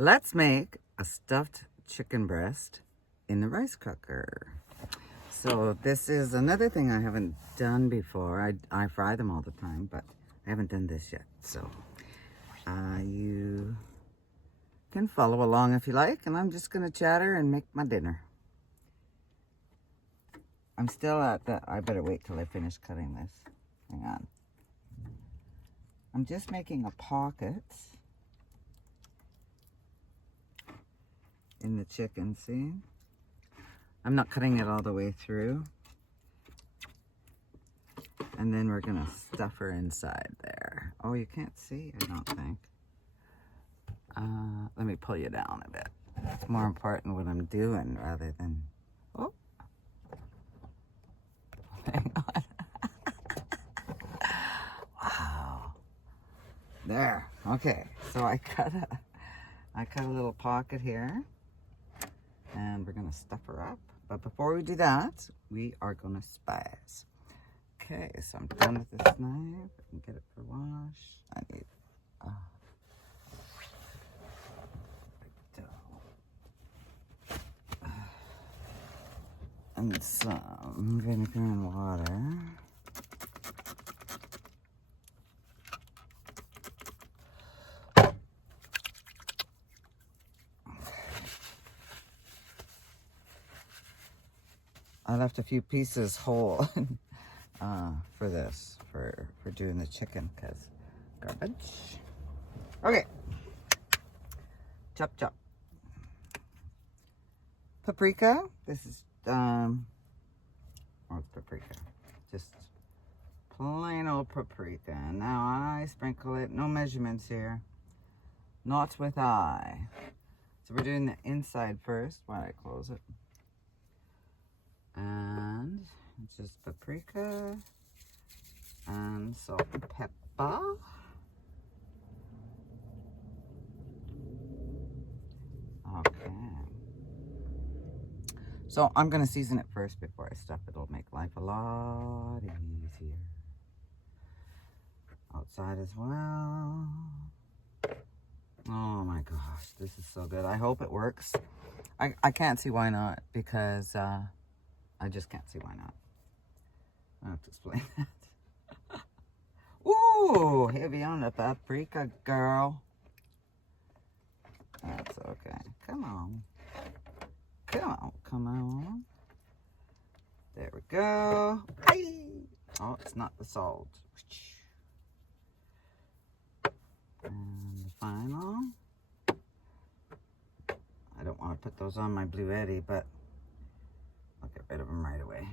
Let's make a stuffed chicken breast in the rice cooker. So this is another thing I haven't done before. I fry them all the time, but I haven't done this yet. So you can follow along if you like, and I'm just gonna chatter and make my dinner. I'm still at the, I better wait till I finish cutting this. Hang on. I'm just making a pocket in the chicken, see? I'm not cutting it all the way through. And then we're gonna stuff her inside there. Oh, you can't see, I don't think. Let me pull you down a bit. It's more important what I'm doing rather than, oh. Hang on. Wow. There, okay. So I cut a little pocket here. And we're gonna stuff her up. But before we do that, we are gonna spice. Okay, so I'm done with this knife. I can get it for wash. I need and some vinegar and water. I left a few pieces whole for this, for doing the chicken, because garbage. Okay. Chop, chop. Paprika. This is, what's paprika? Just plain old paprika. Now I sprinkle it, no measurements here. Not with eye. So we're doing the inside first while I close it. And it's just paprika and salt and pepper. Okay. So I'm going to season it first before I stuff it. It'll make life a lot easier. Outside as well. Oh my gosh, this is so good. I hope it works. I can't see why not, because I just can't see why not. I have to explain that. Ooh, heavy on the paprika, girl. That's okay. Come on. Come on, come on. There we go. Oh, it's not the salt. And the final. I don't want to put those on my Blue Eddy, but I'll get rid of them right away.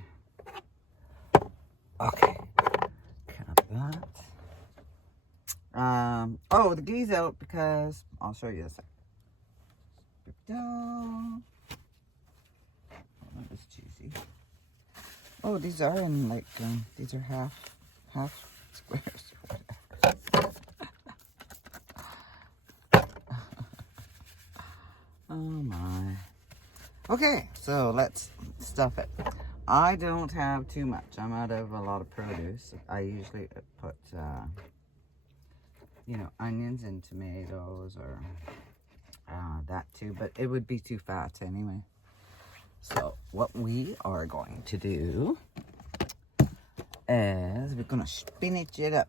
Okay. Cut that. Oh, the ghee's out because I'll show you a sec. Oh, that was cheesy. Oh, these are in like these are half squares or whatever. Oh my. Okay, so let's stuff it. I don't have too much. I'm out of a lot of produce. I usually put, you know, onions and tomatoes or that too, but it would be too fat anyway. So what we are going to do is we're going to spinach it up.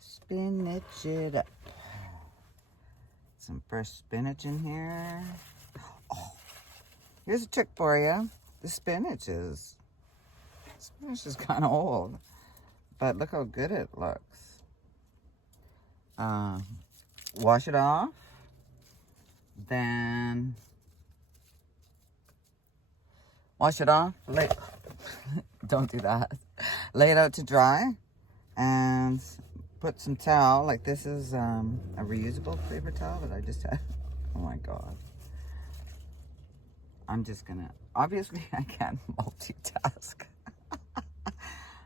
Spinach it up. Some fresh spinach in here. Oh, here's a trick for you. The spinach is kind of old, but look how good it looks. Wash it off, then wash it off. Don't do that. Lay it out to dry, and put some towel. Like this is a reusable paper towel that I just had. Oh my god. I'm just gonna, obviously I can't multitask.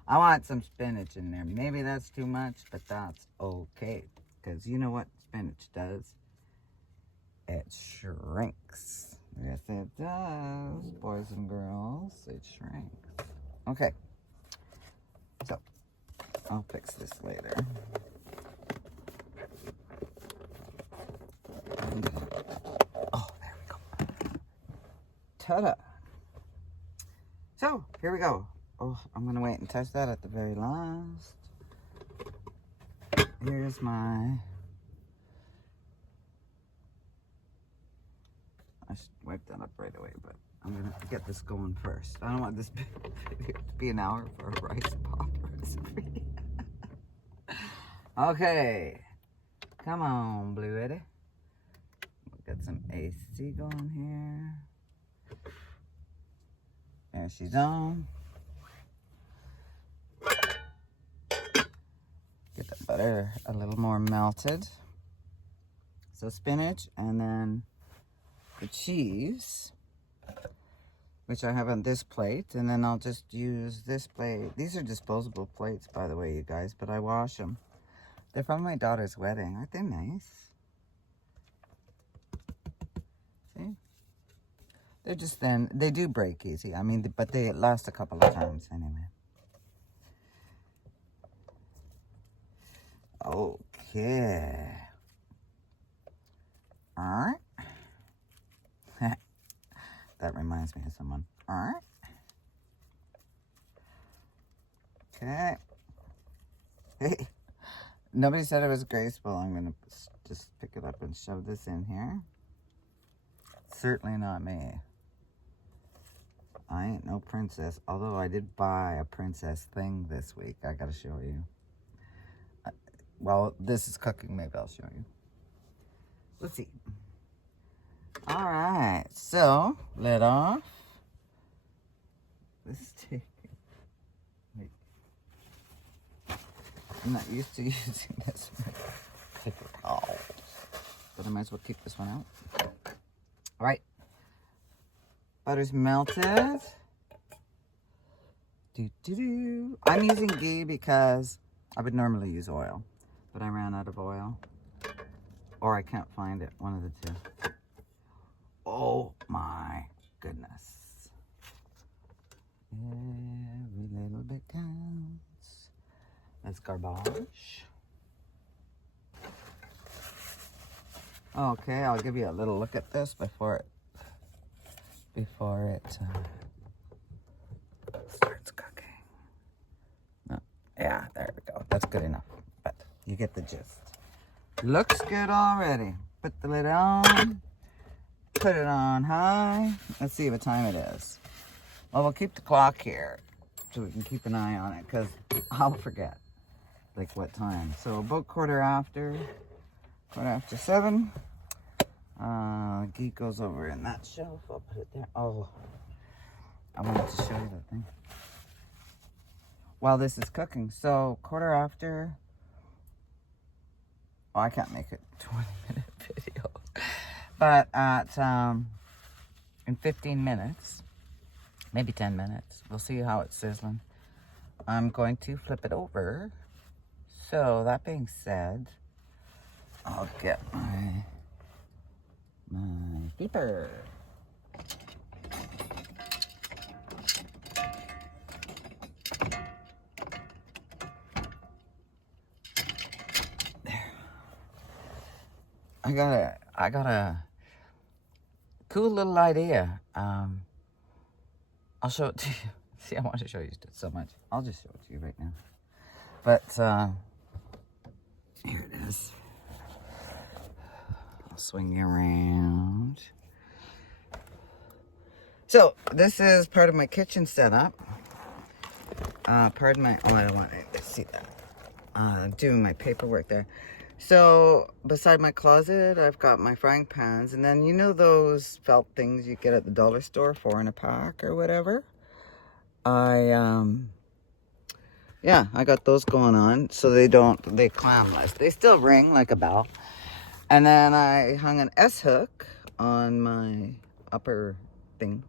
I want some spinach in there. Maybe that's too much, but that's okay. Because you know what spinach does? It shrinks. Yes, it does, boys and girls. It shrinks. Okay. So, I'll fix this later. Ta-da. So, here we go. Oh, I'm going to wait and test that at the very last. Here's my... I should wipe that up right away, but I'm going to get this going first. I don't want this video to be an hour for a rice pop recipe. Okay. Come on, Blue Eddie. We'll get some AC going here. There she's on. Get the butter a little more melted. So spinach and then the cheese, which I have on this plate, and then I'll just use this plate. These are disposable plates, by the way, you guys, but I wash them. They're from my daughter's wedding. Aren't they nice? See? They're just thin. They do break easy. I mean, but they last a couple of times anyway. Okay. All right. That reminds me of someone. All right. Okay. Hey. Nobody said it was graceful. I'm going to just pick it up and shove this in here. Certainly not me. I ain't no princess. Although I did buy a princess thing this week. I got to show you. Well, this is cooking. Maybe I'll show you. Let's see. All right. So, lid off. Let's take... Wait. I'm not used to using this paper towel, but I might as well keep this one out. All right. Butter's melted. I'm using ghee because I would normally use oil, but I ran out of oil. Or I can't find it. One of the two. Oh my goodness. Every little bit counts. That's garbage. Okay, I'll give you a little look at this before it starts cooking. No, yeah, there we go. That's good enough. But you get the gist. Looks good already. Put the lid on. Put it on high. Let's see what time it is. Well, we'll keep the clock here so we can keep an eye on it because I'll forget like what time. So about quarter after 7. Ghee goes over in that shelf. I'll put it there. Oh, I wanted to show you that thing while this is cooking. So quarter after. Well, I can't make it 20-minute video, but at in 15 minutes, maybe 10 minutes, we'll see how it's sizzling. I'm going to flip it over. So that being said, I'll get my beeper. I got a cool little idea. I'll show it to you. See, I want to show you so much. I'll just show it to you right now. But here it is. I'll swing you around. So this is part of my kitchen setup. Pardon my, oh, I don't want to see that. Doing my paperwork there. So beside my closet, I've got my frying pans, and then you know those felt things you get at the dollar store, 4 in a pack or whatever. I got those going on so they clam less. They still ring like a bell. And then I hung an S-hook on my upper thing,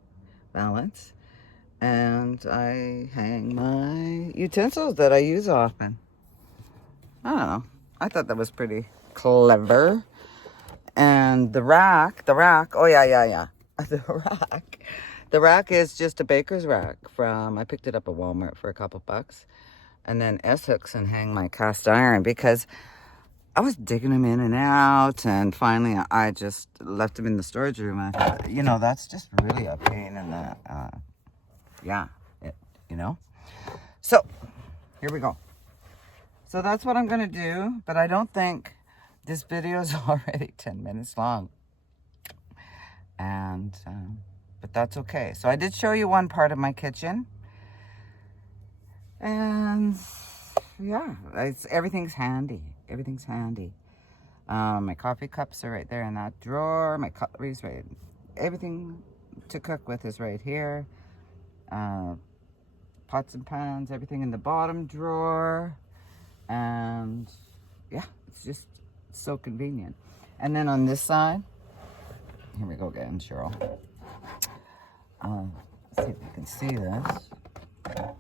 balance, and I hang my utensils that I use often. I don't know. I thought that was pretty clever. And the rack, oh yeah. The rack is just a baker's rack I picked it up at Walmart for a couple bucks. And then S-hooks and hang my cast iron because I was digging them in and out, and finally I just left them in the storage room. I thought, you know, that's just really a pain in the, yeah, you know. So, here we go. So that's what I'm going to do, but I don't think this video is already 10 minutes long. And, but that's okay. So I did show you one part of my kitchen. And, yeah, everything's handy. Everything's handy. My coffee cups are right there in that drawer. My cutlery's right. Everything to cook with is right here. Pots and pans, everything in the bottom drawer. And yeah, it's just so convenient. And then on this side, here we go again, Cheryl. Let's see if you can see this. Ouch.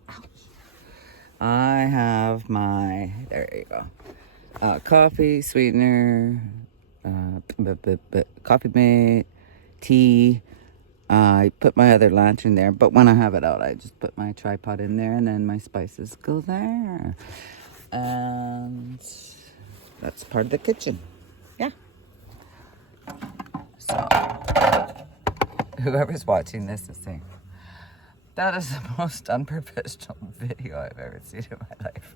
I have my, there you go. Coffee, sweetener, coffee mate, tea. I put my other lantern there, but when I have it out, I just put my tripod in there, and then my spices go there. And that's part of the kitchen. Yeah. So, whoever's watching this is saying, that is the most unprofessional video I've ever seen in my life.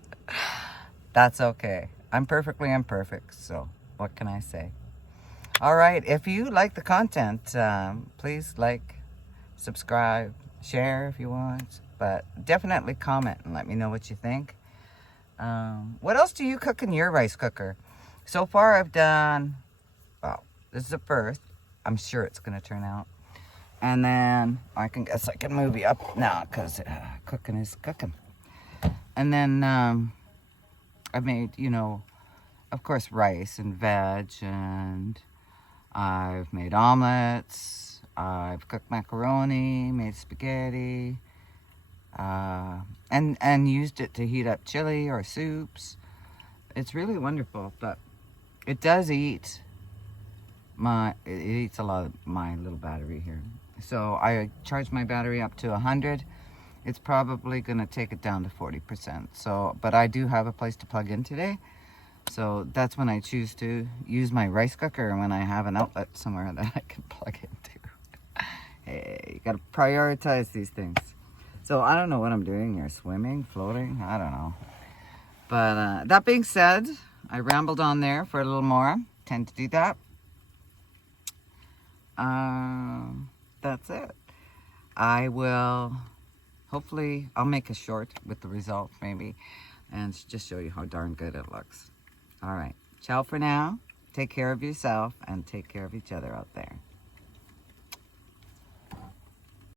That's okay. I'm perfectly imperfect, so what can I say? All right, if you like the content, please like, subscribe, share if you want, but definitely comment and let me know what you think. What else do you cook in your rice cooker? So far I've done, well, this is the first. I'm sure it's going to turn out. And then I guess I can move you up now because cooking is cooking. And then I made, you know, of course, rice and veg, and I've made omelets, I've cooked macaroni, made spaghetti, and used it to heat up chili or soups. It's really wonderful, but it does eat it eats a lot of my little battery here. So I charge my battery up to 100. It's probably going to take it down to 40%. So, but I do have a place to plug in today. So that's when I choose to use my rice cooker, when I have an outlet somewhere that I can plug into. Hey, you gotta prioritize these things. So I don't know what I'm doing here. Swimming, floating, I don't know. But that being said, I rambled on there for a little more. Tend to do that. That's it. I will, hopefully, I'll make a short with the results maybe, and just show you how darn good it looks. All right. Ciao for now. Take care of yourself and take care of each other out there.